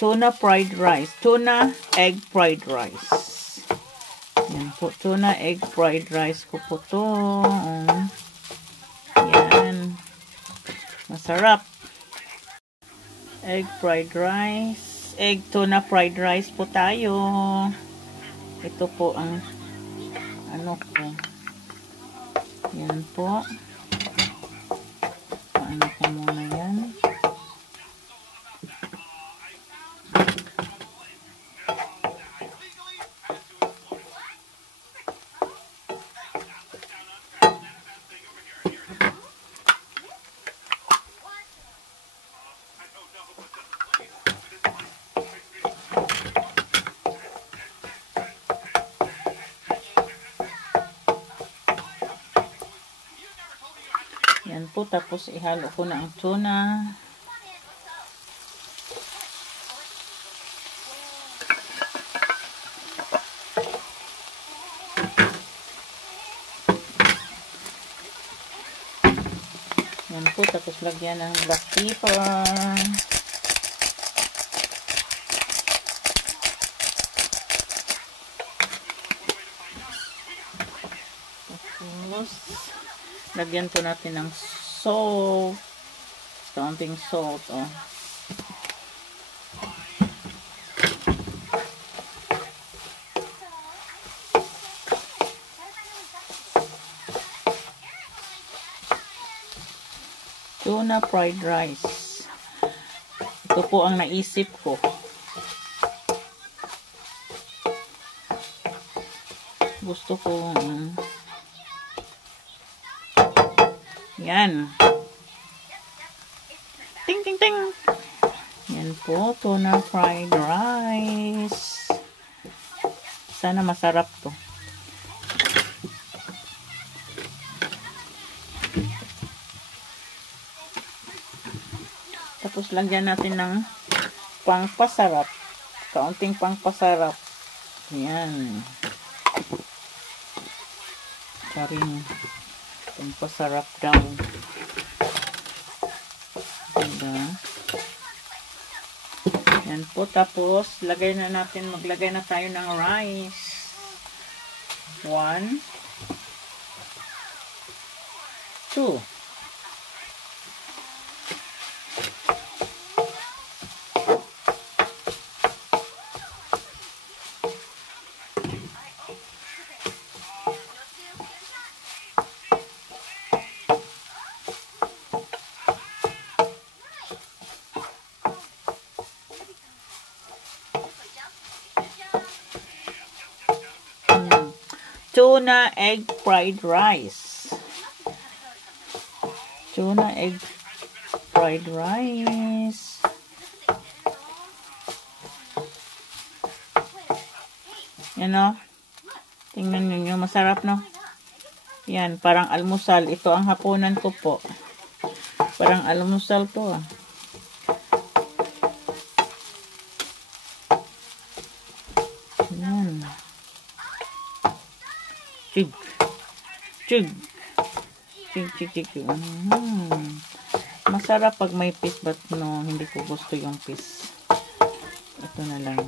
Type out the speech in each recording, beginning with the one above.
tuna fried rice. Tuna egg fried rice. Yan po. Tuna egg fried rice ko po to. Yan. Masarap. Egg fried rice. Egg tuna fried rice po tayo. Ito po ang ano ko. Yan po. Ano ko muna yan. Yan po, tapos ihalo ko na ang tuna. Yan po, tapos lagyan ng black pepper. Tapos lagyan po natin ng salt. Kaunting salt, oh. Tuna fried rice. Ito po ang naisip ko. Gusto ko yan. Ting ting ting. Yan po, tuna fried rice. Sana masarap to. Tapos lagyan natin ng pangpasarap. Kaunting pangpasarap. Yan. Karing pangpasarap daw. Diba? Yan po. Tapos lagay na natin, maglagay na tayo ng rice. 1, 2. Tuna egg fried rice. Tuna egg fried rice. Yan o. Tingnan nyo, masarap no? Yan, parang almusal. Ito ang hapunan ko po. Parang almusal to ah. Yan. Chig. Chig. Chig, chig, chig. Masarap pag may fish, but no, hindi ko gusto yung fish. Ito na lang.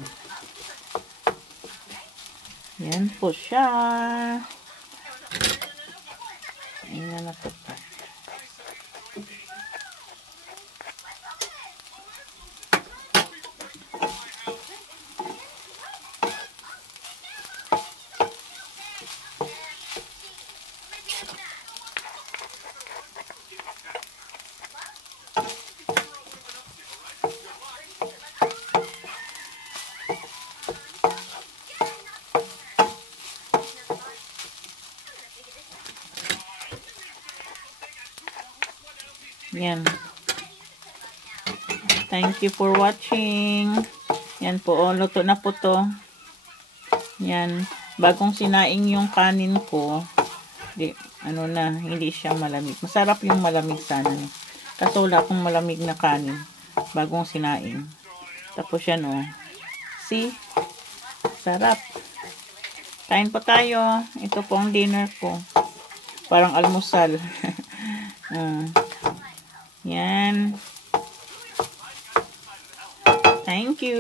Yan po siya. Ayan na po. Yan. Thank you for watching. Yan po. Oh, luto na po to. Yan. Bagong sinaing yung kanin ko. Ano na, hindi siya malamig. Masarap yung malamig sana. Kaso wala akong malamig na kanin. Bagong sinaing. Tapos yan oh. See? Sarap. Kain po tayo. Ito po ang dinner ko. Parang almusal. Yan. Thank you.